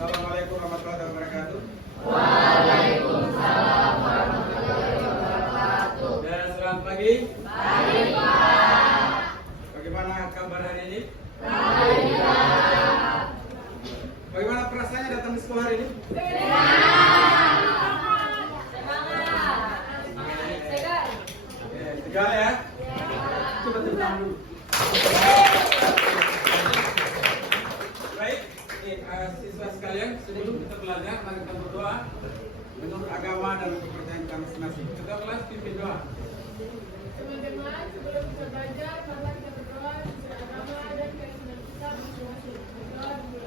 Assalamualaikum warahmatullahi wabarakatuh. Waalaikumsalam warahmatullahi wabarakatuh. Dan selamat pagi. Pagi Pak. Bagaimana kabar hari ini? Baik Pak. Bagaimana perasaannya datang di sekolah hari ini? Segar. Oke, tegar ya. Coba tepuk tangan dulu. Baik, siswa sekalian, sebelum kita belajar, mari kita berdoa menurut agama dan kepercayaan kita masing-masing. Kita kelas pimpin doa. Teman-teman, sebelum kita belajar, mari kita berdoa sesuai agama dan keyakinan kita masing-masing. Berdoa dulu.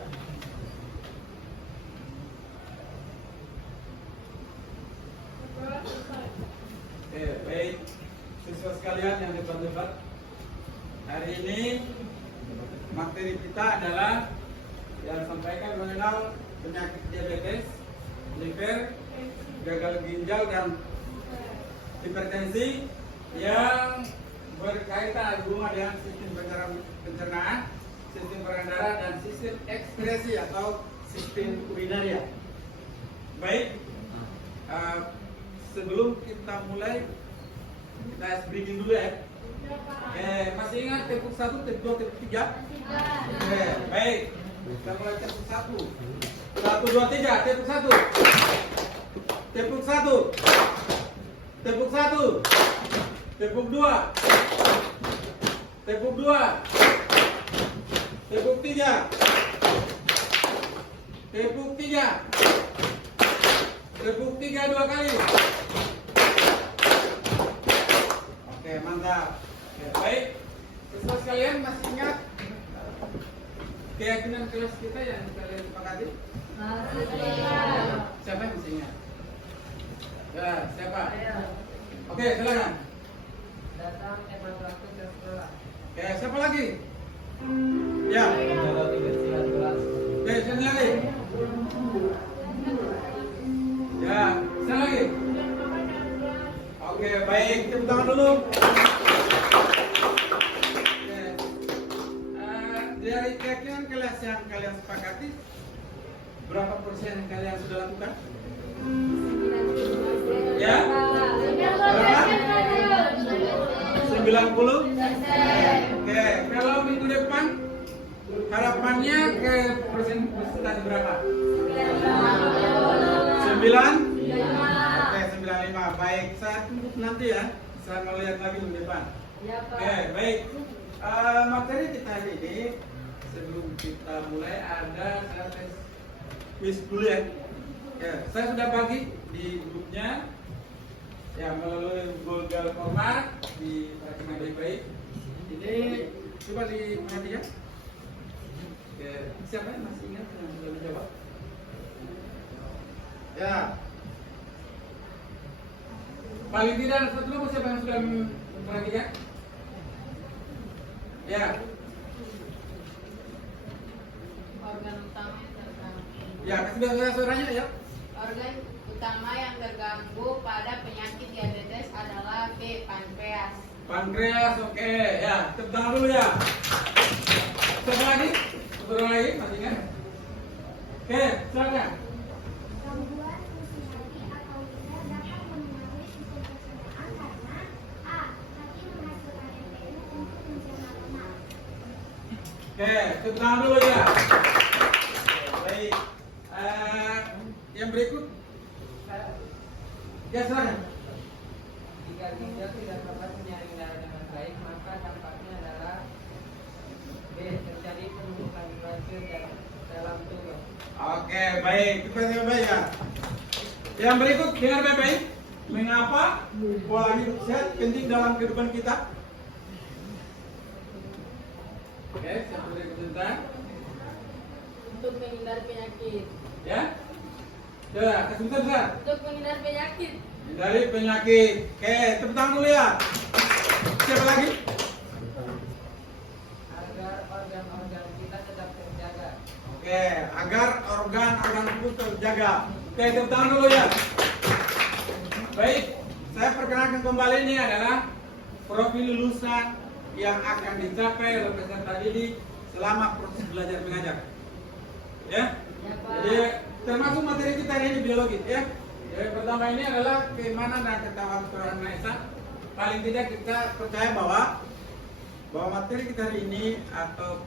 Berdoa selesai. Oke, baik, siswa sekalian yang debat-debat, hari ini materi kita adalah yang sampaikan mengenal penyakit diabetes, liver, gagal ginjal dan hipertensi yang berkaitan hubungan dengan sistem pencernaan, sistem peredaran darah dan sistem ekskresi atau sistem urinaria. Baik, sebelum kita mulai kita breaking dulu ya. Masih ingat tepuk 1, tepuk 2, tepuk 3? Oke, baik. Kita mulai tepuk 1. 1, 2, 3, tepuk 1. Tepuk 1. Tepuk 1. Tepuk 2. Tepuk 2. Tepuk 3. Tepuk 3. Tepuk 3 2 kali. Oke, mantap. Oke, baik. Siswa sekalian masih ingat keyakinan kelas kita yang kalian sepakati? Siapa yang masih ingat? Ya, siapa? Oke, silakan. Datang teman waktu ke sekolah. Oke, siapa lagi? Ya. Oke, siapa lagi? Ya, siapa lagi? Oke, baik. Tepuk tangan dulu. Oke. Dari keyakinan kelas yang kalian sepakati, berapa persen yang kalian sudah lakukan? Ya? Berapa? 90? Oke, kalau minggu depan harapannya ke persentase berapa? 9? Oke, 95. Baik, saya tunggu nanti ya. Saya mau lihat lagi minggu depan. Oke, baik. Materi kita hari ini, sebelum kita mulai ada saya tes quiz dulu ya. Oke, saya sudah bagi di grupnya ya melalui Google Format di perhatikan baik-baik. Ini coba diperhatikan. Oke, siapa yang masih ingat yang sudah menjawab? Ya. Paling tidak satu dulu siapa yang sudah memperhatikan? Ya. Organ utama yang terganggu. Ya, kasih suaranya ya. Organ utama yang terganggu pada penyakit diabetes adalah B. Pankreas. Pankreas, oke. Ya, tepuk tangan dulu ya. Siapa lagi? Satu orang lagi, masih ingat? Oke, silakan. Gangguan fungsi hati atau liver dapat mempengaruhi sistem pencernaan karena A. Hati menghasilkan NPU untuk mencerna lemak. Oke, tepuk tangan dulu ya. Baik. Yang berikut. Ya, silakan. Jika ginjal tidak dapat menyaring darah dengan baik, maka dampaknya adalah B. Terjadi penumpukan gula dalam tubuh. Oke, baik. Kita baik ya. Yang berikut dengar baik-baik. Mengapa pola hidup sehat penting dalam kehidupan kita? Oke, siapa beri komentar? Untuk menghindari penyakit. Ya. Ya, sebentar. Untuk menghindari penyakit. Dari penyakit. Oke, tepuk tangan dulu ya. Siapa lagi? Agar organ-organ kita tetap terjaga. Oke, agar organ-organ tubuh terjaga. Oke, tepuk tangan dulu ya. Baik, saya perkenalkan kembali ini adalah profil lulusan yang akan dicapai oleh peserta didik selama proses belajar mengajar. Ya. Jadi termasuk materi kita hari ini biologi ya. Yang pertama ini adalah keimanan dan ketakwaan Tuhan Maha Esa. Paling tidak kita percaya bahwa materi kita hari ini atau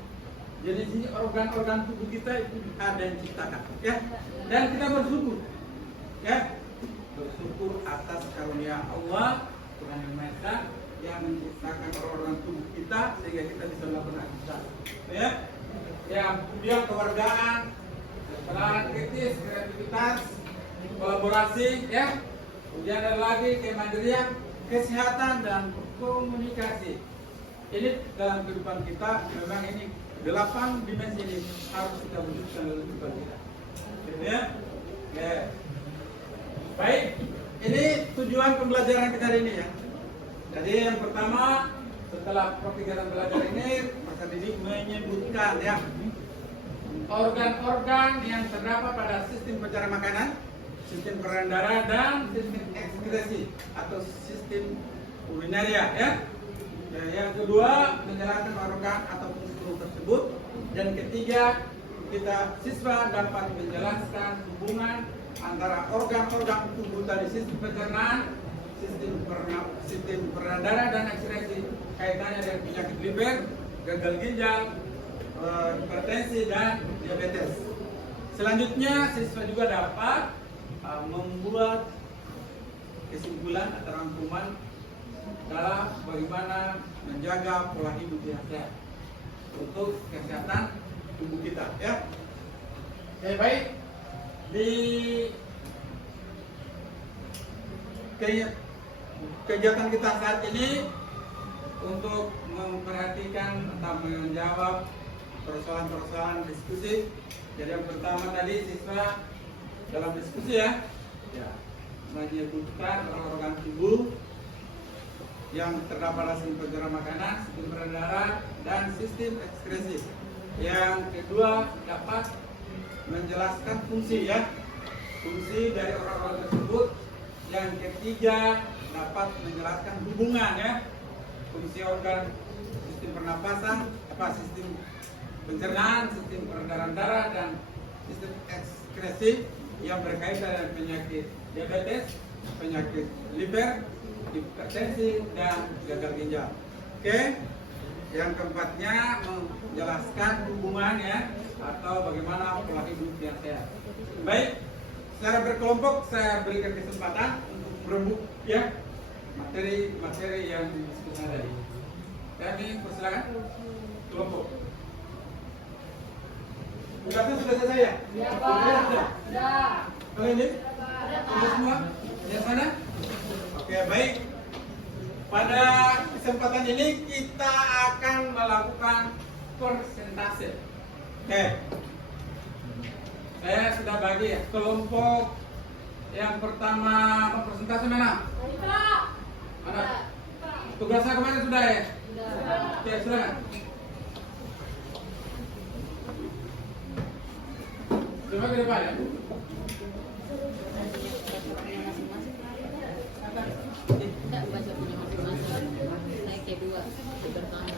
jenis ini organ-organ tubuh kita itu ada yang diciptakan ya. Dan kita bersyukur ya, bersyukur atas karunia Allah Tuhan Yang Maha Esa yang menciptakan organ tubuh kita sehingga kita bisa melakukan aktivitas ya. Yang kemudian kewargaan, penanganan kritis, kreativitas, kolaborasi ya. Kemudian ada lagi kemandirian, kesehatan dan komunikasi. Ini dalam kehidupan kita memang ini 8 dimensi ini harus kita wujudkan dalam kehidupan kita. Ya. Ya. Baik, ini tujuan pembelajaran kita hari ini ya. Jadi yang pertama setelah kegiatan belajar ini maka didik menyebutkan ya organ-organ yang terdapat pada sistem pencernaan makanan, sistem peredaran darah dan sistem ekskresi atau sistem urinaria ya. Yang kedua menjelaskan organ atau fungsi tubuh tersebut, dan ketiga kita siswa dapat menjelaskan hubungan antara organ-organ tubuh tadi, sistem pencernaan, sistem peredaran darah dan ekskresi, kaitannya dengan penyakit liver, gagal ginjal, hipertensi dan diabetes. Selanjutnya siswa juga dapat membuat kesimpulan atau rangkuman dalam bagaimana menjaga pola hidup yang sehat untuk kesehatan tubuh kita ya. Oke, baik. Di kegiatan kita saat ini untuk memperhatikan atau menjawab persoalan-persoalan diskusi. Jadi yang pertama tadi siswa dalam diskusi ya, menyebutkan organ tubuh yang terdapat dalam sistem pencernaan makanan, sistem peredaran darah dan sistem ekskresi. Yang kedua dapat menjelaskan fungsi ya, fungsi dari organ-organ tersebut. Yang ketiga dapat menjelaskan hubungan ya, fungsi organ sistem pernapasan, sistem pencernaan, sistem peredaran darah dan sistem ekskresi yang berkaitan dengan penyakit diabetes, penyakit liver, hipertensi dan gagal ginjal. Oke. Yang keempatnya menjelaskan hubungan ya atau bagaimana pola hidup yang sehat. Baik, secara berkelompok saya berikan kesempatan untuk berembuk ya materi yang didiskusikan tadi. Kami persilakan kelompok. Tugasnya sudah selesai ya? Ya, Pak. Sudah. Kalau ini? Sudah semua? Yang sana? Oke, baik. Pada kesempatan ini kita akan melakukan persentase. Oke. Saya sudah bagi ya. Kelompok yang pertama persentase mana? Mana? Tugasnya kemarin sudah ya? Sudah. Oke, silakan. Coba ke depan ya. Tidak baca punya masing-masing. Naik kedua, pertama.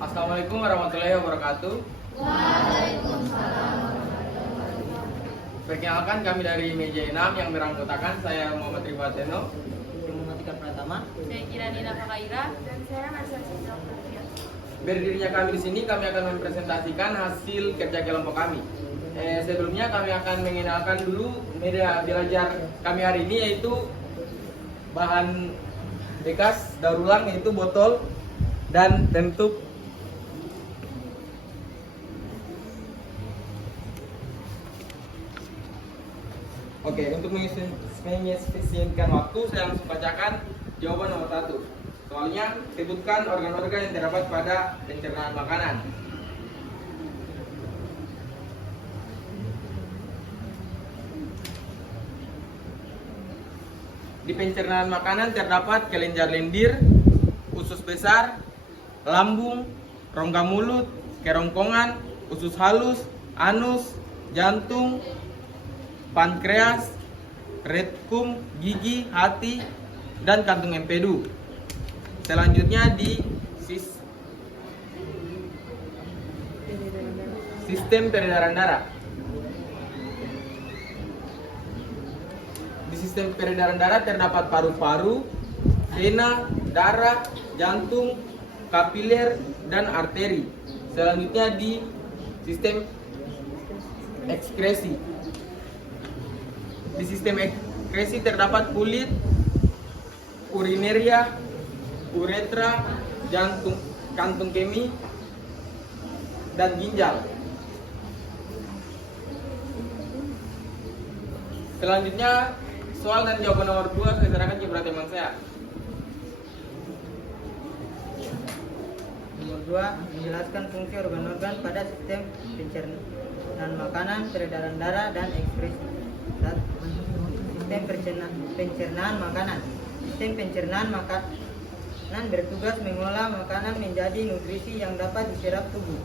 Assalamualaikum warahmatullahi wabarakatuh. Waalaikumsalam. Perkenalkan, kami dari meja 6 yang beranggotakan saya Muhammad Rifat Seno, Muhammad Pratama. Saya Kirani Nafakaira. Dan saya Marsha Citra Putria. Berdirinya kami di sini, kami akan mempresentasikan hasil kerja kelompok kami. Sebelumnya kami akan mengenalkan dulu media belajar kami hari ini, yaitu bahan bekas daur ulang, yaitu botol dan bentuk. Oke, untuk mengefisienkan waktu, saya langsung bacakan jawaban nomor 1. Soalnya sebutkan organ-organ yang terdapat pada pencernaan makanan. Di pencernaan makanan terdapat kelenjar lendir, usus besar, lambung, rongga mulut, kerongkongan, usus halus, anus, jantung, pankreas, rektum, gigi, hati, dan kantung empedu. Selanjutnya di sistem peredaran darah. Di sistem peredaran darah terdapat paru-paru, vena, darah, jantung, kapiler, dan arteri. Selanjutnya di sistem ekskresi. Di sistem ekskresi terdapat kulit, urineria, uretra, jantung, kantung kemih, dan ginjal. Selanjutnya soal dan jawaban nomor 2 saya serahkan kepada teman saya. Nomor 2, menjelaskan fungsi organ-organ pada sistem pencernaan makanan, peredaran darah, dan ekskresi. Sistem pencernaan makanan. Sistem pencernaan makanan bertugas mengolah makanan menjadi nutrisi yang dapat diserap tubuh.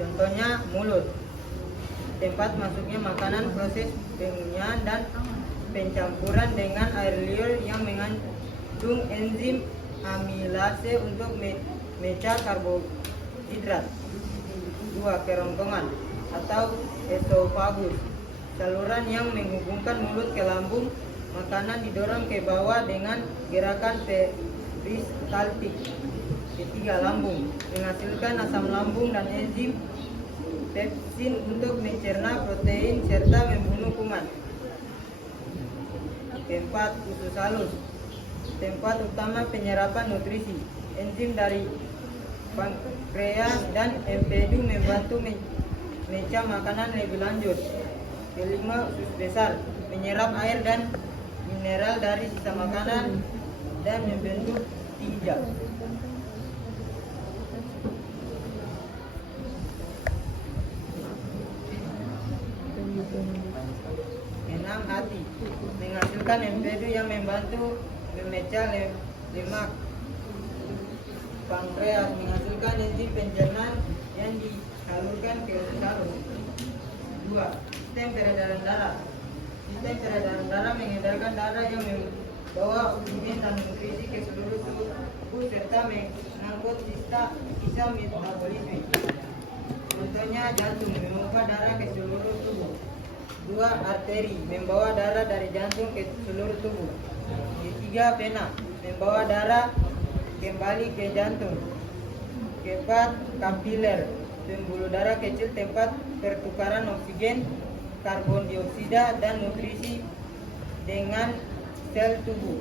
Contohnya mulut, tempat masuknya makanan, proses pengunyah dan pencampuran dengan air liur yang mengandung enzim amilase untuk memecah karbohidrat. 2. Kerongkongan atau esofagus, saluran yang menghubungkan mulut ke lambung. Makanan didorong ke bawah dengan gerakan peristaltik. 3. Lambung, menghasilkan asam lambung dan enzim pepsin untuk mencerna protein serta membunuh kuman. 4. Usus halus, tempat utama penyerapan nutrisi. Enzim dari pankreas dan empedu membantu memecah makanan lebih lanjut. 5. Usus besar, menyerap air dan mineral dari sisa makanan dan membentuk tinja. 6. Hati, menghasilkan empedu yang membantu memecah lemak. Pankreas, menghasilkan enzim pencernaan yang disalurkan ke usus halus. 2. Sistem peredaran darah. Sistem peredaran darah mengedarkan darah yang membawa oksigen dan nutrisi ke seluruh tubuh serta mengangkut sisa metabolisme. Contohnya jantung, memompa darah ke seluruh tubuh. 2. Arteri, membawa darah dari jantung ke seluruh tubuh. 3. Vena, membawa darah kembali ke jantung. 4. Kapiler, pembuluh darah kecil tempat pertukaran oksigen, karbon dioksida, dan nutrisi dengan sel tubuh.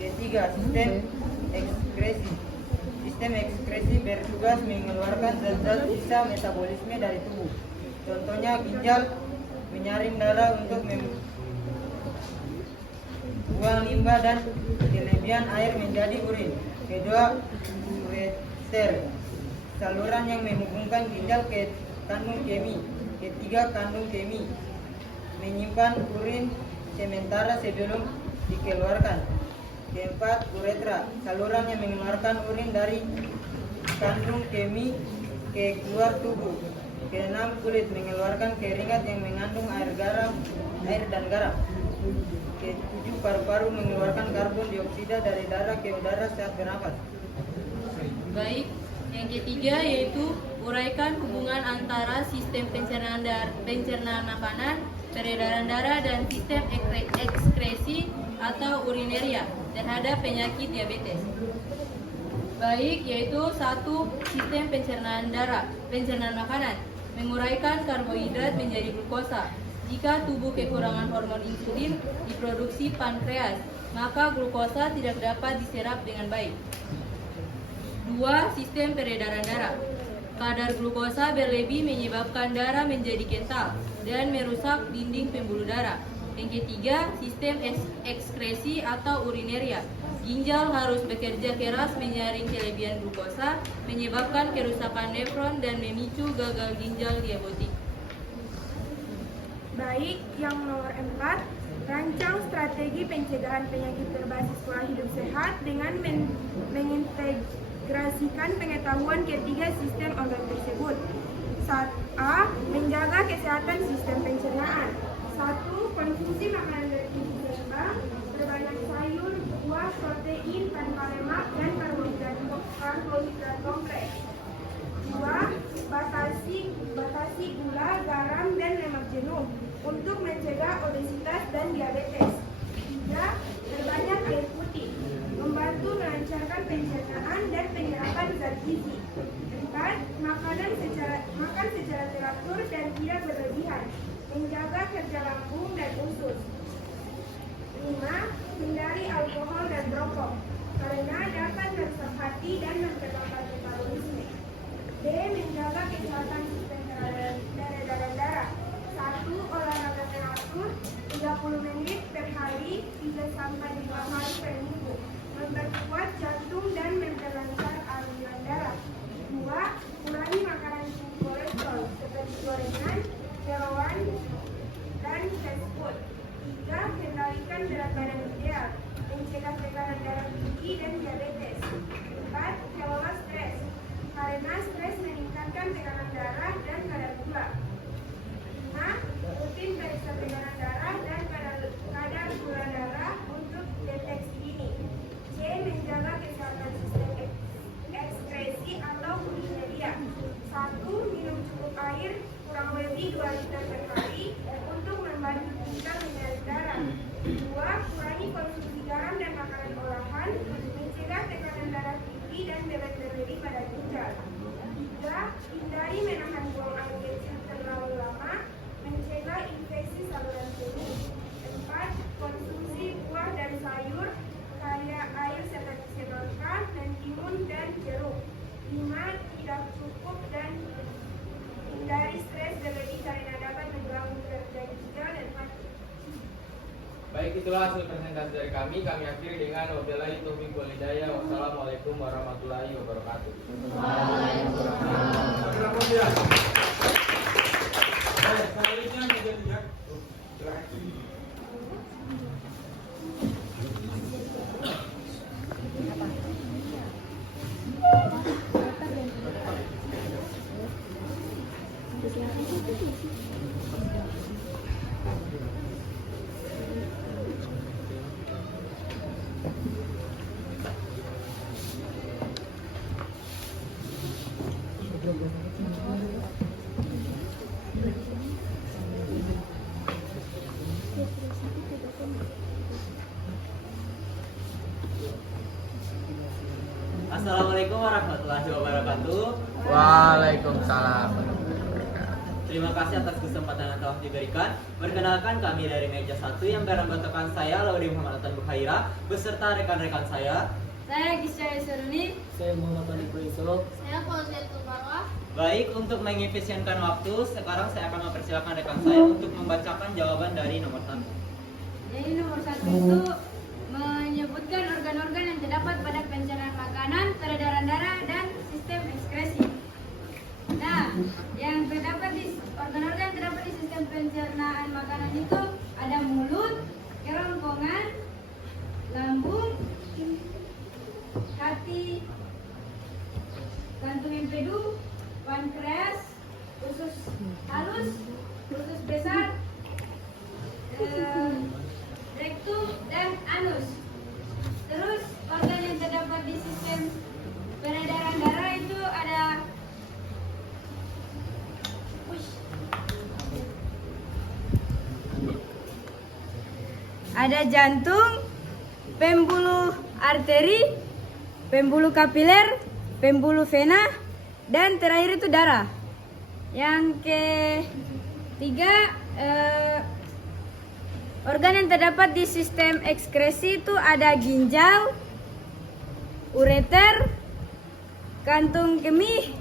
3. Sistem ekskresi. Sistem ekskresi bertugas mengeluarkan zat-zat sisa metabolisme dari tubuh. Contohnya ginjal menyaring darah untuk membuang limbah dan kelebihan air menjadi urin. 2. Ureter, saluran yang menghubungkan ginjal ke kandung kemih. 3. Kandung kemih, menyimpan urin sementara sebelum dikeluarkan. 4. Uretra, saluran yang mengeluarkan urin dari kandung kemih ke keluar tubuh. 6. Kulit, mengeluarkan keringat yang mengandung air dan garam. 7. Paru-paru, mengeluarkan karbon dioksida dari darah ke udara saat bernapas. Baik, yang ketiga yaitu uraikan hubungan antara sistem pencernaan makanan, peredaran darah, dan sistem ekskresi atau urineria terhadap penyakit diabetes. Baik, yaitu 1. Sistem pencernaan makanan menguraikan karbohidrat menjadi glukosa. Jika tubuh kekurangan hormon insulin diproduksi pankreas, maka glukosa tidak dapat diserap dengan baik. 2. Sistem peredaran darah. Kadar glukosa berlebih menyebabkan darah menjadi kental dan merusak dinding pembuluh darah. Yang ketiga, sistem ekskresi atau urineria. Ginjal harus bekerja keras menyaring kelebihan glukosa, menyebabkan kerusakan nefron dan memicu gagal ginjal diabetik. Baik, yang nomor 4, rancang strategi pencegahan penyakit berbasis pola hidup sehat dengan mengintegrasikan pengetahuan ketiga sistem organ tersebut. 1A. Menjaga kesehatan sistem pencernaan. 1. Konsumsi makanan bergizi seimbang, berbanyak sayur, buah, protein, tanpa lemak, dan karbohidrat kompleks. 2. Batasi gula, garam, dan lemak jenuh untuk mencegah obesitas dan diabetes. 3. Berbanyak air putih, membantu melancarkan pencernaan dan penyerapan zat gizi. 4. Makan secara teratur dan tidak berlebihan, menjaga kerja lambung dan usus. 5. Hindari alkohol dan rokok, karena dapat merusak hati dan memperlambat metabolisme. D. Menjaga kesehatan sistem peredaran darah. 1. Olahraga teratur 30 menit per hari 3-5 kali per minggu, memperkuat jantung dan memperlancar aliran darah. 2. Kurangi makanan tinggi kolesterol seperti gorengan, jeroan, dan fast food. 3. Kendalikan berat badan ideal, mencegah tekanan darah tinggi dan diabetes. 4. Kelola stres, karena stres meningkatkan tekanan darah dan kadar gula. 5. Rutin periksa tekanan darah dan kadar gula darah untuk deteksi dini. C. Menjaga kesehatan sistem ekskresi atau urinaria. 1. Minum cukup air, kurang lebih 2 liter per hari, untuk membantu kita menyalin darah. 2. Kurangi konsumsi garam dan makanan olahan, mencegah tekanan darah tinggi dan berat berlebih pada ginjal. 3. Hindari menahan buang air kecil terlalu lama, mencegah infeksi saluran kemih. 4. Konsumsi buah dan sayur kaya air seperti semangka, mentimun, dan jeruk. 5. Tidak cukup dan hindari stres berlebih karena dapat mengganggu kerja ginjal dan hati. Baik, itulah hasil presentasi dari kami. Kami akhiri dengan wabillahi taufiq wal hidayah. Wassalamualaikum warahmatullahi wabarakatuh. Selanjutnya meja 3. Assalamualaikum warahmatullahi wabarakatuh. Waalaikumsalam. Terima kasih atas kesempatan yang telah diberikan. Perkenalkan, kami dari meja 1 yang beranggotakan saya Laudi Muhammad Atan Bukhaira beserta rekan-rekan saya. Saya Gisya Seruni. Saya Muhammad Ali Kuiso. Saya Fauzia Tumarwa. Baik, untuk mengefisienkan waktu, sekarang saya akan mempersilakan rekan saya untuk membacakan jawaban dari nomor 1. Jadi nomor 1 itu menyebutkan organ-organ yang terdapat pada pencernaan makanan, peredaran darah, dan sistem ekskresi. Nah, yang terdapat di organ-organ yang terdapat di sistem pencernaan makanan itu ada mulut, kerongkongan, lambung, hati, kantung empedu, pankreas, usus halus, usus besar, rektum, dan anus. Terus organ yang terdapat di sistem peredaran darah itu ada jantung, pembuluh arteri, pembuluh kapiler, pembuluh vena, dan terakhir itu darah. Yang ketiga, organ yang terdapat di sistem ekskresi itu ada ginjal, ureter, kantung kemih,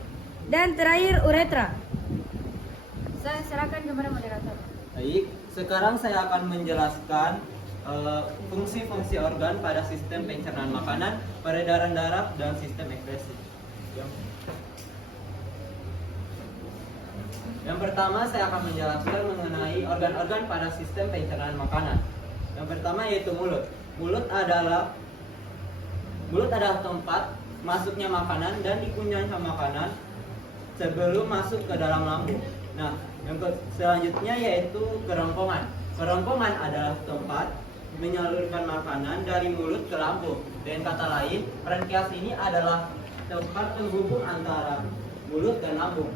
dan terakhir uretra. Saya serahkan kepada moderator. Baik, sekarang saya akan menjelaskan fungsi-fungsi organ pada sistem pencernaan makanan, peredaran darah, dan sistem ekskresi. Yang pertama saya akan menjelaskan mengenai organ-organ pada sistem pencernaan makanan. Yang pertama yaitu mulut. Mulut adalah tempat masuknya makanan dan dikunyahnya makanan sebelum masuk ke dalam lambung. Nah, yang selanjutnya yaitu kerongkongan. Kerongkongan adalah tempat menyalurkan makanan dari mulut ke lambung. Dengan kata lain, pankreas ini adalah tempat penghubung antara mulut dan lambung.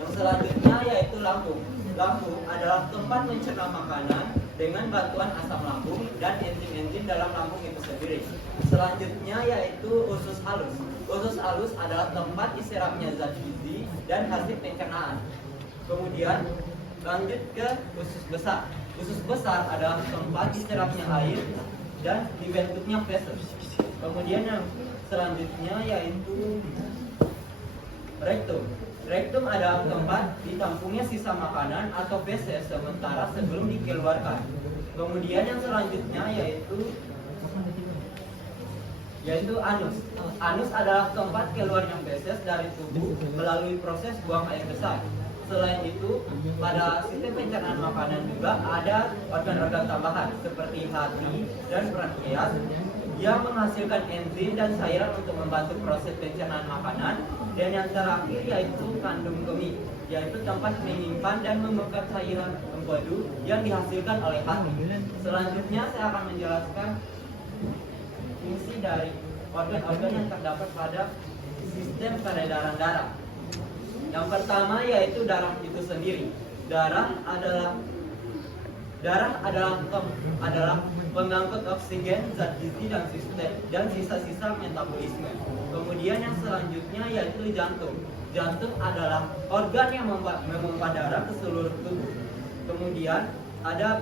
Yang selanjutnya yaitu lambung. Lambung adalah tempat mencerna makanan dengan bantuan asam lambung dan enzim-enzim dalam lambung itu sendiri. Selanjutnya yaitu usus halus. Usus halus adalah tempat istirahatnya zat gizi dan hasil pencernaan. Kemudian lanjut ke usus besar. Usus besar adalah tempat istirahatnya air dan dibentuknya feses. Kemudian yang selanjutnya yaitu rektum. Rektum adalah tempat ditampungnya sisa makanan atau feses sementara sebelum dikeluarkan. Kemudian yang selanjutnya yaitu anus. Anus adalah tempat keluarnya feses dari tubuh melalui proses buang air besar. Selain itu, pada sistem pencernaan makanan juga ada organ-organ tambahan seperti hati dan pankreas yang menghasilkan enzim dan cairan untuk membantu proses pencernaan makanan. Dan yang terakhir yaitu kandung kemih, yaitu tempat menyimpan dan membakar cairan empedu yang dihasilkan oleh hati. Selanjutnya saya akan menjelaskan fungsi dari organ-organ yang terdapat pada sistem peredaran darah. Yang pertama yaitu darah itu sendiri. Darah adalah pengangkut oksigen, zat gizi dan sisa-sisa metabolisme. Kemudian yang selanjutnya yaitu jantung. Jantung adalah organ yang memompa darah ke seluruh tubuh. Kemudian ada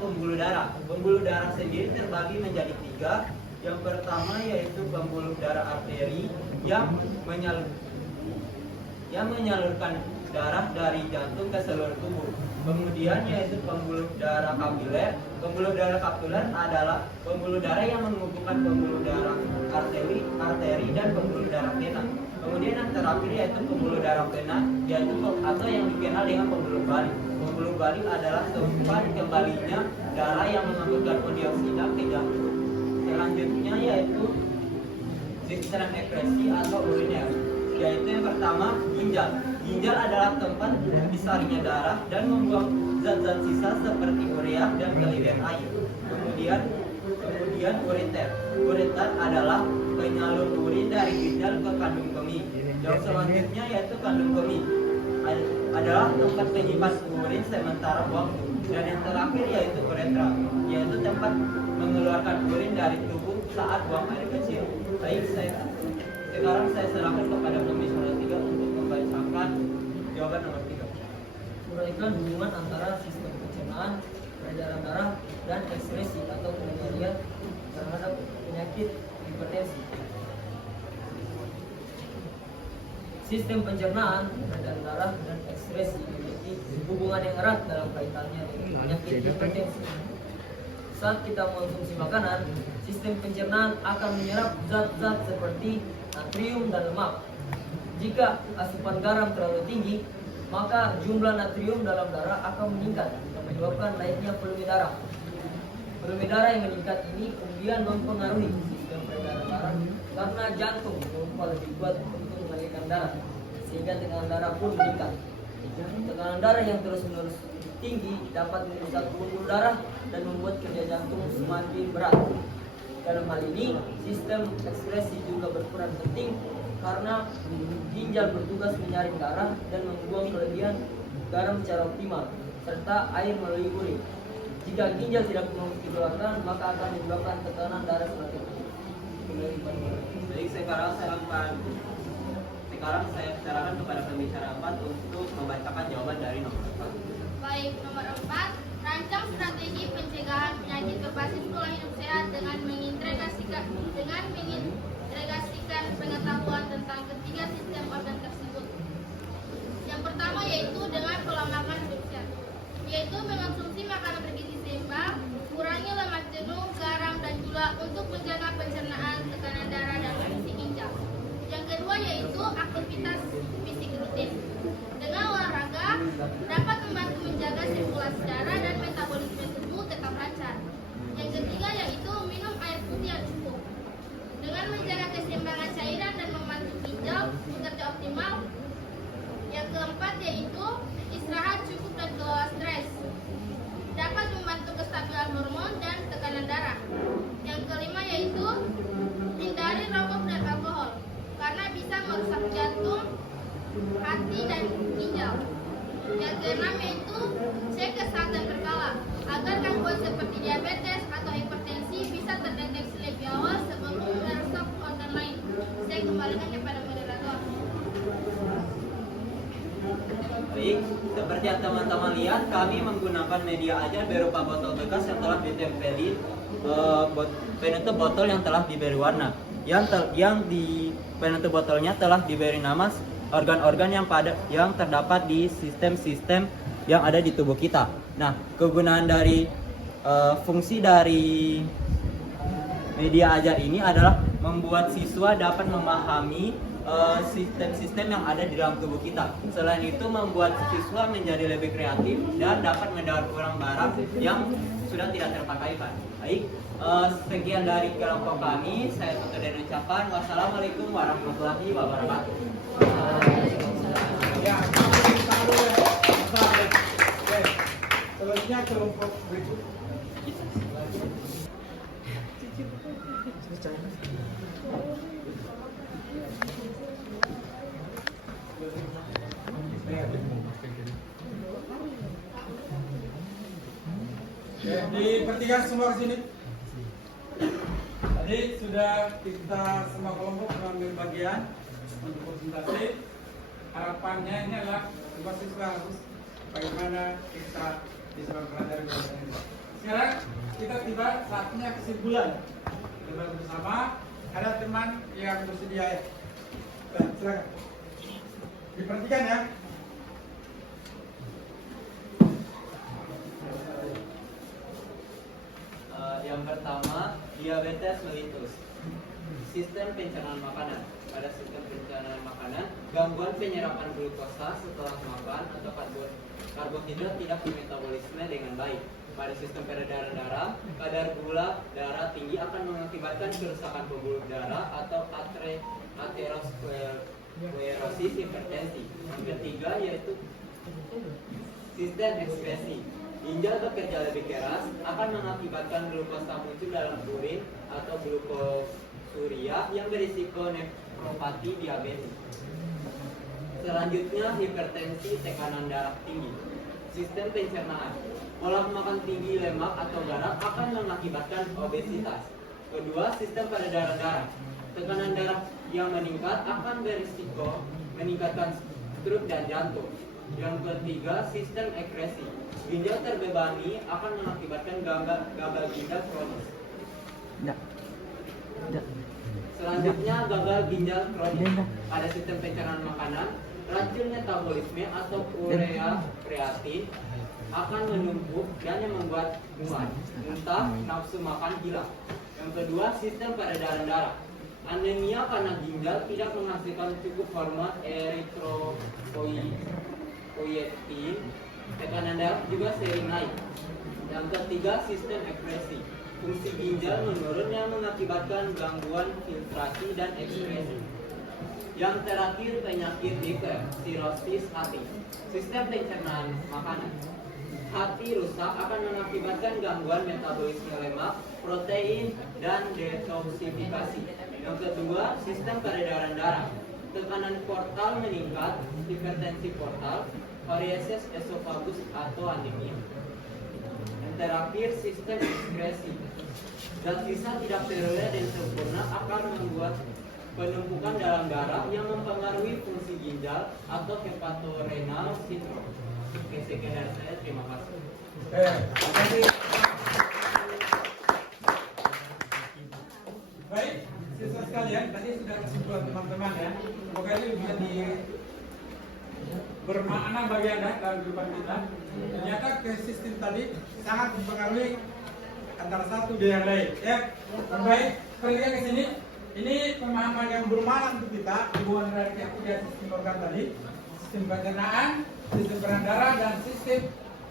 pembuluh darah. Pembuluh darah sendiri terbagi menjadi 3. Yang pertama yaitu pembuluh darah arteri yang menyalurkan darah dari jantung ke seluruh tubuh. Kemudian yaitu pembuluh darah kapiler. Pembuluh darah kapiler adalah pembuluh darah yang menghubungkan pembuluh darah arteri dan pembuluh darah vena. Kemudian yang terakhir yaitu pembuluh darah vena, yaitu atau yang dikenal dengan pembuluh balik. Pembuluh balik adalah tempat kembalinya darah yang mengandung karbon dioksida ke jantung. Selanjutnya yaitu sistem ekskresi atau uriner, yaitu yang pertama ginjal. Ginjal adalah tempat disaringnya darah dan membuang zat-zat sisa seperti urea dan kelainan air. Kemudian ureter. Ureter adalah penyalur urin dari ginjal ke kandung kemih. Yang selanjutnya yaitu kandung kemih adalah tempat penyimpan urin sementara waktu. Dan yang terakhir yaitu uretra, yaitu tempat mengeluarkan urin dari tubuh saat buang air kecil. Baik, sekarang saya serahkan kepada pembicara 3 untuk membacakan jawaban nomor 3. Uraikan hubungan antara sistem pencernaan, peredaran darah, dan ekskresi atau pengendalian terhadap penyakit hipertensi. Sistem pencernaan, peredaran darah, dan ekskresi memiliki hubungan yang erat dalam kaitannya dengan penyakit hipertensi. Saat kita mengonsumsi makanan, sistem pencernaan akan menyerap zat-zat seperti natrium dan lemak. Jika asupan garam terlalu tinggi, maka jumlah natrium dalam darah akan meningkat dan menyebabkan naiknya volume darah. Volume darah yang meningkat ini kemudian mempengaruhi sistem peredaran darah karena jantung memompa lebih kuat untuk mengalirkan darah, sehingga tekanan darah pun meningkat. Tekanan darah yang terus-menerus tinggi dapat merusak pembuluh darah dan membuat kerja jantung semakin berat. Dalam hal ini, sistem ekskresi juga berperan penting karena ginjal bertugas menyaring darah dan membuang kelebihan garam secara optimal, serta air melalui urin. Jika ginjal tidak dikeluarkan, maka akan menyebabkan tekanan darah semakin tinggi. Jadi sekarang saya serahkan kepada pembicara 4 untuk membacakan jawaban dari nomor 4. Baik, nomor 4, rancang strategi pencegahan penyakit berbasis pola hidup sehat dengan mengintegrasikan pengetahuan tentang ketiga sistem organ tersebut. Yang pertama yaitu dengan pola makan hidup sehat, yaitu aktivitas fisik rutin. Dengan olahraga dapat membantu menjaga sirkulasi darah dan metabolisme tubuh tetap lancar. Yang ketiga yaitu minum air putih yang cukup. Dengan menjaga keseimbangan cairan dan membantu ginjal bekerja optimal. Yang keempat yaitu istirahat cukup dan kelola stres. Dapat membantu kestabilan hormon dan tekanan darah. Yang kelima yaitu hindari rokok dan alkohol karena bisa merusak jantung, hati, dan ginjal. Yang keenam yaitu cek kesehatan berkala agar gangguan seperti diabetes atau hipertensi bisa terdeteksi lebih awal sebelum merusak organ lain. Saya kembalikan kepada moderator. Baik, seperti yang teman-teman lihat, kami menggunakan media ajar berupa botol bekas yang telah ditempeli penutup botol yang telah diberi warna. Yang di penutup botolnya telah diberi nama organ-organ yang terdapat di sistem-sistem yang ada di tubuh kita. Nah, kegunaan dari fungsi dari media ajar ini adalah membuat siswa dapat memahami sistem-sistem yang ada di dalam tubuh kita. Selain itu, membuat siswa menjadi lebih kreatif dan dapat mendaur ulang barang yang sudah tidak terpakaikan. Baik, sekian dari kelompok kami. Saya tutup dengan ucapan wassalamualaikum warahmatullahi wabarakatuh. Ya, selanjutnya kelompok berikut. Diperhatikan semua ke sini. Tadi sudah kita semua kelompok mengambil bagian untuk presentasi. Harapannya ini adalah semua siswa harus bagaimana kita bisa mempelajari bahasa ini. Sekarang kita tiba saatnya kesimpulan. Kita bersama. Ada teman yang bersedia ya? Silakan. Diperhatikan ya. Yang pertama, diabetes mellitus. Sistem pencernaan makanan. Pada sistem pencernaan makanan, gangguan penyerapan glukosa setelah makan atau karbohidrat tidak dimetabolisme dengan baik. Pada sistem peredaran darah, kadar gula darah tinggi akan mengakibatkan kerusakan pembuluh darah atau aterosklerosis hipertensi. Yang ketiga yaitu sistem ekskresi. Ginjal bekerja lebih keras akan mengakibatkan glukosa muncul dalam urin atau glukosuria yang berisiko nefropati diabetes. Selanjutnya hipertensi, tekanan darah tinggi. Sistem pencernaan. Pola makan tinggi lemak atau garam akan mengakibatkan obesitas. Kedua, sistem peredaran darah. Tekanan darah yang meningkat akan berisiko meningkatkan stroke dan jantung. Yang ketiga, sistem ekskresi. Ginjal terbebani akan mengakibatkan gagal ginjal kronis. Selanjutnya, gagal ginjal kronis. Pada sistem pencernaan makanan, racun metabolisme atau urea kreatin akan menumpuk dan yang membuat mual, muntah, nafsu makan hilang. Yang kedua, sistem peredaran darah. Anemia karena ginjal tidak menghasilkan cukup hormon eritropoietin. Tekanan darah juga sering naik. Yang ketiga, sistem ekskresi. Fungsi ginjal menurun yang mengakibatkan gangguan filtrasi dan ekskresi. Yang terakhir, penyakit liver, sirosis hati. Sistem pencernaan makanan. Hati rusak akan mengakibatkan gangguan metabolisme lemak, protein, dan detoksifikasi. Yang kedua, sistem peredaran darah. Tekanan portal meningkat, hipertensi portal, variasis esofagus atau anemia. Yang terakhir, sistem ekskresi. Zat sisa tidak teroleh dan sempurna akan membuat penumpukan dalam darah yang mempengaruhi fungsi ginjal atau hepatorenal sindrom. Oke, sekian dari saya. Terima kasih. Baik, siswa sekalian, tadi sudah kesimpulan teman-teman ya. Semoga ini bisa bermakna bagi Anda dalam kehidupan kita. Ternyata sistem tadi sangat mempengaruhi antara satu dengan yang lain. Ya, baik. Perhatikan ke sini. Ini pemahaman yang bermakna untuk kita hubungan dari ketiga sistem organ tadi, sistem pencernaan, sistem peredaran darah, dan sistem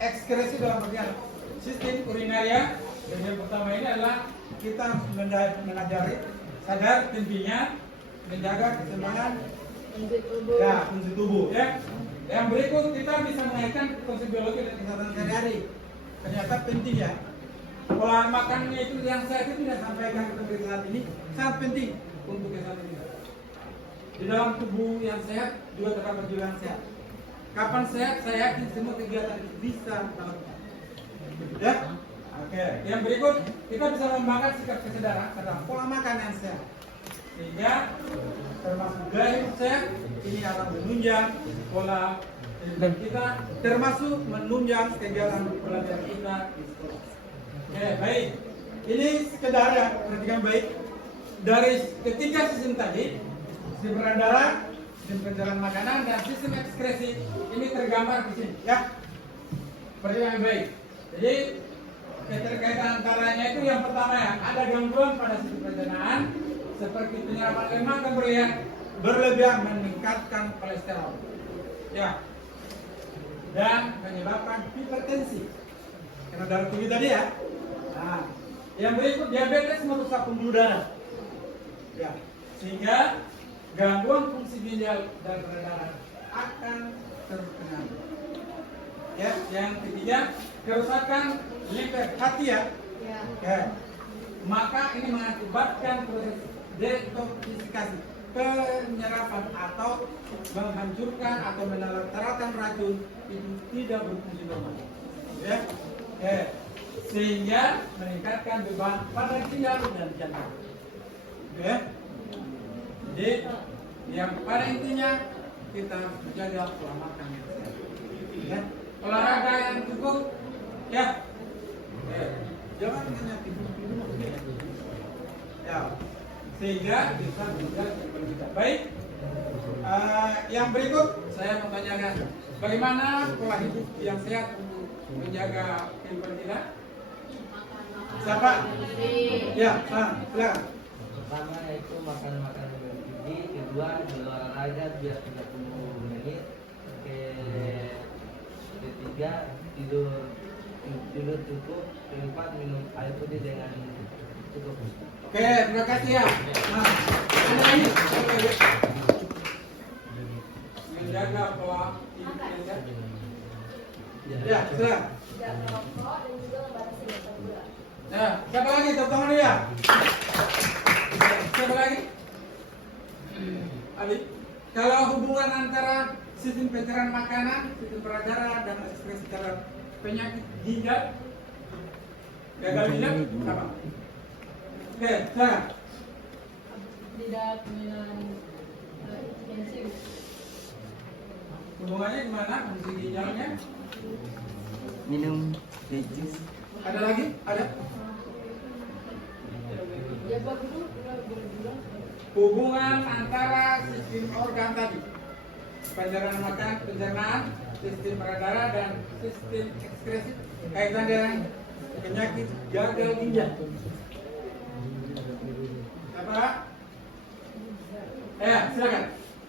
ekskresi dalam bagian sistem urinaria. Dan yang pertama ini adalah kita mengajari sadar tentunya menjaga keseimbangan fungsi tubuh. Ya. Yang berikut kita bisa mengaitkan konsep biologi dan kesehatan sehari-hari. Ternyata penting ya. Pola makannya itu yang saya tidak sampaikan ke saat ini sangat penting untuk kesehatan kita. Di dalam tubuh yang sehat juga terdapat jiwa yang sehat. Kapan sehat, saya yakin semua kegiatan itu bisa dilakukan. Ya, oke. Yang berikut kita bisa membangkit sikap kesadaran tentang pola makan yang sehat. Sehingga termasuk gaya hidup sehat ini akan menunjang pola hidup kita, termasuk menunjang kegiatan pelajaran kita di sekolah. Oke, baik. Ini sekedar ya, perhatikan baik. Dari ketiga sistem tadi, sistem peredaran darah, sistem pencernaan makanan, dan sistem ekskresi, ini tergambar di sini, ya. Perhatikan baik. Jadi keterkaitan antaranya itu yang pertama ya, ada gangguan pada sistem pencernaan, seperti penyerapan lemak yang berlebihan meningkatkan kolesterol, ya, dan menyebabkan hipertensi. Karena darah tinggi tadi ya. Nah, yang berikut diabetes merusak pembuluh darah, ya, sehingga gangguan fungsi ginjal dan peredaran akan terkena. Ya, yang ketiga kerusakan limfer hati ya. Ya. Maka ini mengakibatkan proses detoksifikasi, penyerapan atau menghancurkan atau menetralkan racun itu tidak berfungsi normal. Ya. Sehingga meningkatkan beban pada ginjal dan jantung. Oke. Jadi yang pada intinya kita menjaga pola makan yang sehat. Ya. Olahraga yang cukup, ya. Jangan hanya tidur-tidur ya. Sehingga bisa menjaga kehidupan kita. Baik. Yang berikut saya mau tanyakan bagaimana pola hidup yang sehat untuk menjaga kehidupan kita? Siapa? Ya, silakan. Pertama yaitu makan makanan bergizi, kedua berolahraga biar 30 menit, ketiga tidur cukup, keempat minum air putih dengan cukup. Oke, terima kasih ya. Nah, ini menjaga pola hidup yang sehat. Ya, silakan. Tidak merokok dan juga membatasi makan gula. Nah, siapa lagi? Tepuk tangan dia. Siapa lagi? Ali. Kalau hubungan antara sistem pencernaan makanan, sistem peredaran darah, dan ekskresi dalam penyakit ginjal, gagal ginjal, apa? Oke, silakan. Tidak minum enzim. Hubungannya gimana? Fungsi ginjalnya? Minum jus. Ada lagi? Ada? Hubungan antara sistem organ tadi, pencernaan makanan, pencernaan, sistem peredaran dan sistem ekskresi, kaitan dengan penyakit gagal ginjal. Apa? Ya, silakan.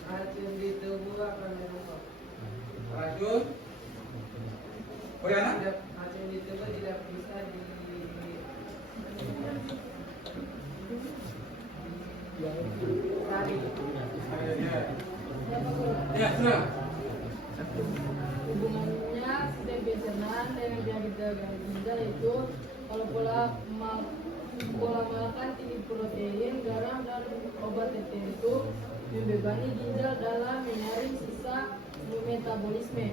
Racun di tubuh akan merosot. Racun. Oriana? Racun di tubuh tidak bisa Ya, silakan. Hubungannya sistem pencernaan dengan penyakit gagal ginjal itu kalau pola makan tinggi protein, garam dan obat tertentu membebani ginjal dalam menyaring sisa metabolisme.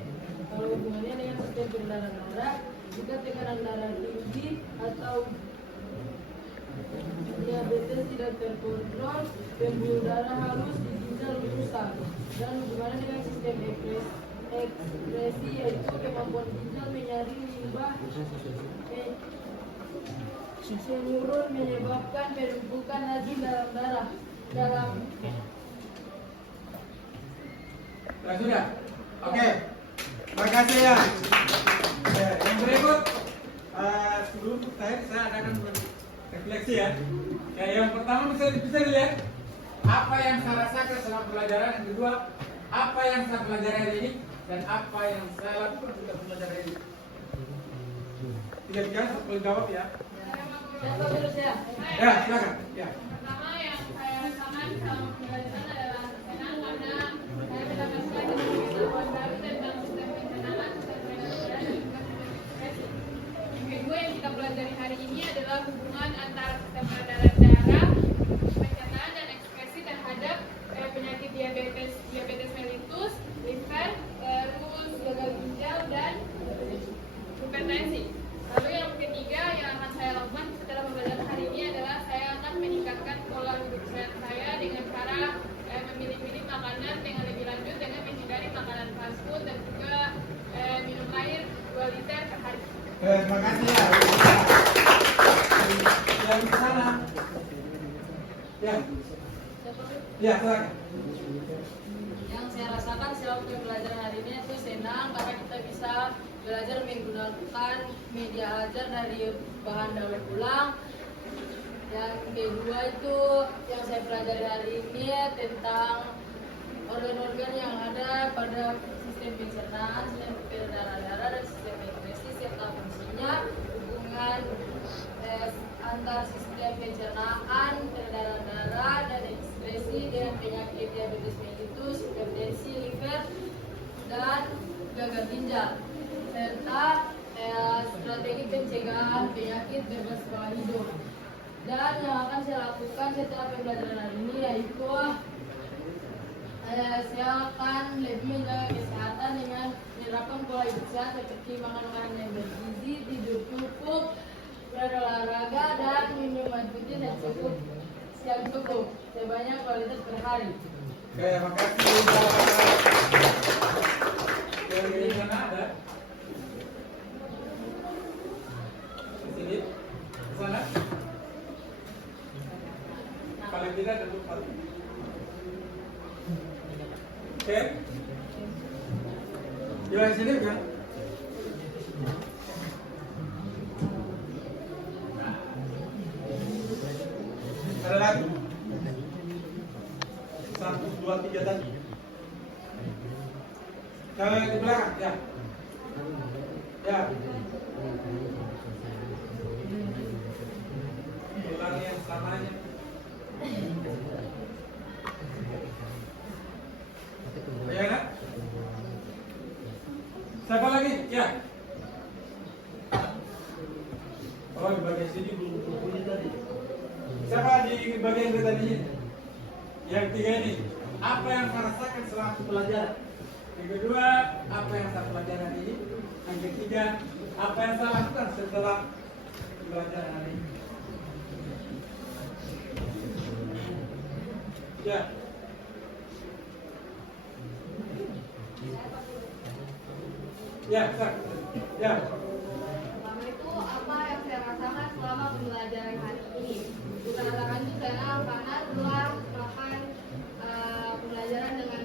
Kalau hubungannya dengan sistem peredaran darah, jika tekanan darah tinggi atau diabetes tidak terkontrol, pembuluh darah halus di ginjal rusak. Dan hubungannya dengan sistem ekskresi yaitu kemampuan ginjal menyaring limbah menurun menyebabkan penumpukan racun dalam darah. Sudah? Oke. Terima kasih ya. Oke, yang berikut sebelum saya adakan refleksi ya. Ya, yang pertama bisa dilihat apa yang saya rasakan selama pelajaran, yang kedua apa yang saya pelajari hari ini, dan apa yang saya lakukan setelah belajar hari ini. Tidak dikasih satu kali jawab ya. Ya, silakan. Ya. Pertama yang saya rasakan selama pembelajaran adalah senang karena saya mendapatkan pengetahuan baru tentang sistem pencernaan, sistem peredaran, dan juga sistem ekspresi. Yang kedua yang kita pelajari hari ini adalah hubungan antara sistem peredaran darah, pencernaan, dan ekspresi terhadap penyakit diabetes mellitus, liver, terus gagal ginjal, dan hipertensi. Lalu yang ketiga yang akan saya lakukan setelah pembelajaran hari ini adalah saya akan meningkatkan pola hidup sehat saya dengan cara memilih-milih makanan dengan lebih lanjut dengan menghindari makanan fast food dan juga minum air 2 liter per hari. Terima kasih ya. Yang di sana. Ya. Ya, silakan. Yang saya rasakan selama pembelajaran hari ini itu senang karena kita bisa belajar menggunakan media ajar dari bahan daur ulang. Yang kedua itu yang saya pelajari hari ini tentang organ-organ yang ada pada sistem pencernaan, sistem peredaran darah, dan sistem ekspresi serta fungsinya, hubungan antar sistem pencernaan, peredaran darah, dan ekspresi dengan penyakit diabetes mellitus, hipertensi, liver, dan gagal ginjal, serta strategi pencegahan penyakit berbasis pola hidup. Dan yang akan saya lakukan setelah pembelajaran hari ini yaitu saya akan lebih menjaga kesehatan dengan menerapkan pola hidup sehat seperti makan makanan yang bergizi, tidur cukup, berolahraga, dan minum air putih yang cukup sebanyak 2 liter per hari. Oke, makasih. Yang di sana ada? Di sini? Di sana? Paling tidak ada 4. Oke. Yang sini kan? Ada lagi? 1, 2, 3 tadi. Kalau yang di belakang, ya. Ya. Ulangi yang samanya. Ya kan? Siapa lagi? Ya. Oh, di bagian sini belum bunyi tadi. Siapa di bagian kita tadi? Yang ketiga ini, apa yang saya rasakan selama pelajaran? Yang kedua, apa yang saya pelajari hari ini? Yang ketiga, apa yang saya lakukan setelah pelajaran hari ini? Ya. Ya, Kak. Ya. Pertama itu apa yang saya rasakan selama pembelajaran hari ini. Berdasarkan itu saya karena telah melakukan pembelajaran dengan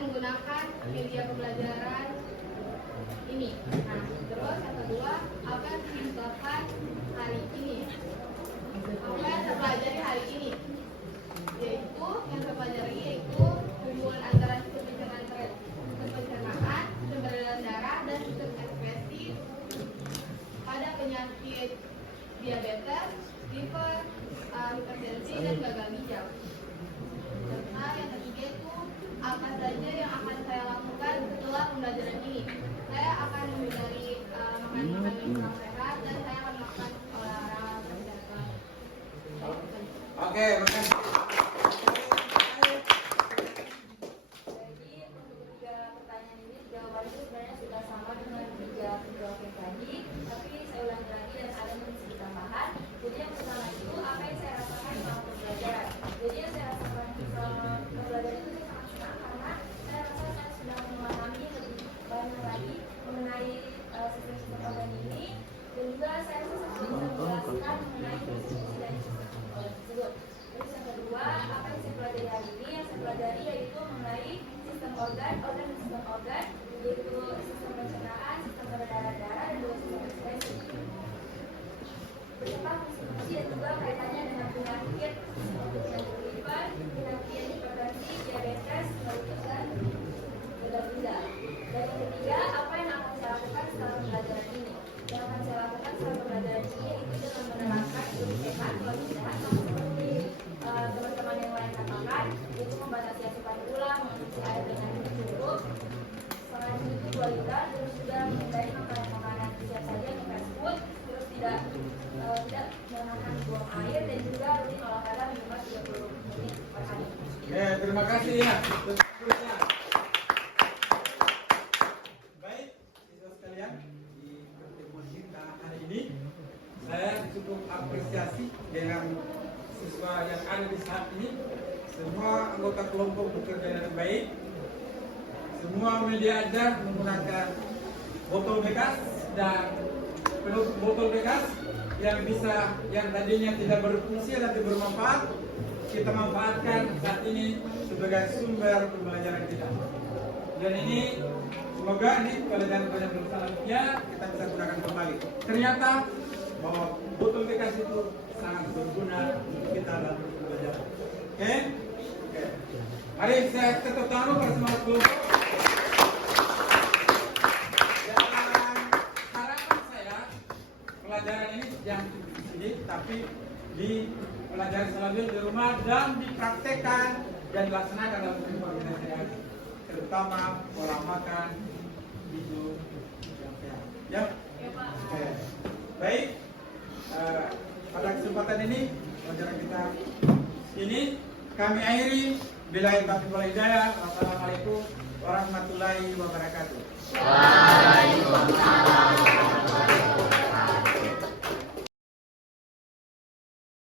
menggunakan media pembelajaran ini. Nah, terus yang kedua apa yang saya lakukan hari ini? Apa yang saya pelajari hari ini? Yaitu yang saya pelajari yaitu hubungan antara sistem pencernaan, sistem peredaran darah, dan sistem ekspresi pada penyakit diabetes, liver, hipertensi, dan gagal ginjal. Serta yang ketiga itu apa saja yang akan saya lakukan setelah pembelajaran ini. Saya akan menghindari makan makanan yang kurang sehat dan saya akan melakukan olahraga. Oke, makasih. Jadi untuk 3 pertanyaan ini jawabannya sebenarnya sudah sama dengan 3 yang tadi, tapi saya ulangi lagi dan ada sedikit tambahan. Jadi yang pertama itu apa yang saya rasakan selama pembelajaran. Jadi yang saya rasakan selama pembelajaran itu saya sangat senang karena saya rasa saya sudah memahami lebih banyak lagi mengenai sistem-sistem organ ini, dan juga saya rasa saya bisa menjelaskan mengenai fungsi dan sistem organ tersebut. Terus yang kedua, apa yang saya pelajari hari ini? Yang saya pelajari yaitu mengenai sistem organ dan sistem organ, yaitu sistem pencernaan, sistem peredaran darah, dan juga sistem ekspresi. Beserta fungsi dan juga kaitannya dengan penyakit liver, penyakit hipertensi, diabetes, diabetes dan beda-beda. Dan yang ketiga, apa yang akan saya lakukan setelah pembelajaran ini? Yang akan saya lakukan setelah pembelajaran ini itu dengan menerapkan hidup sehat, pola sehat, sama seperti teman-teman yang lain katakan, yaitu membatasi asupan gula, mengonsumsi air dengan cukup, selain itu 2 liter, terus juga menghindari makanan-makanan siap saja yang fast food, terus tidak menahan buang air, dan juga rutin olahraga minimal 30 menit per hari. Terima kasih ya. Seterusnya. Baik, siswa sekalian, di pertemuan kita hari ini saya cukup apresiasi dengan siswa yang ada di saat ini. Semua anggota kelompok bekerja dengan baik. Semua media ajar menggunakan botol bekas dan penutup botol bekas yang tadinya tidak berfungsi dan tidak bermanfaat, kita manfaatkan saat ini sebagai sumber pembelajaran kita. Dan ini semoga ini pelajaran-pelajaran berselanjutnya kita bisa gunakan kembali. Ternyata bahwa botol bekas itu sangat berguna untuk kita dalam pembelajaran. Oke? Mari saya tepuk tangan bersama kelompok. Dan harapan saya pelajaran ini jangan di sini, tapi di pelajaran selanjutnya di rumah dan dipraktekkan dan dilaksanakan dalam kehidupan kita sehari-hari, terutama pola makan, hidup yang sehat. Ya? Oke. Baik. Pada kesempatan ini pelajaran kita ini kami akhiri. Billahi taufiq wal hidayah. Wassalamualaikum warahmatullahi wabarakatuh. Waalaikumsalam.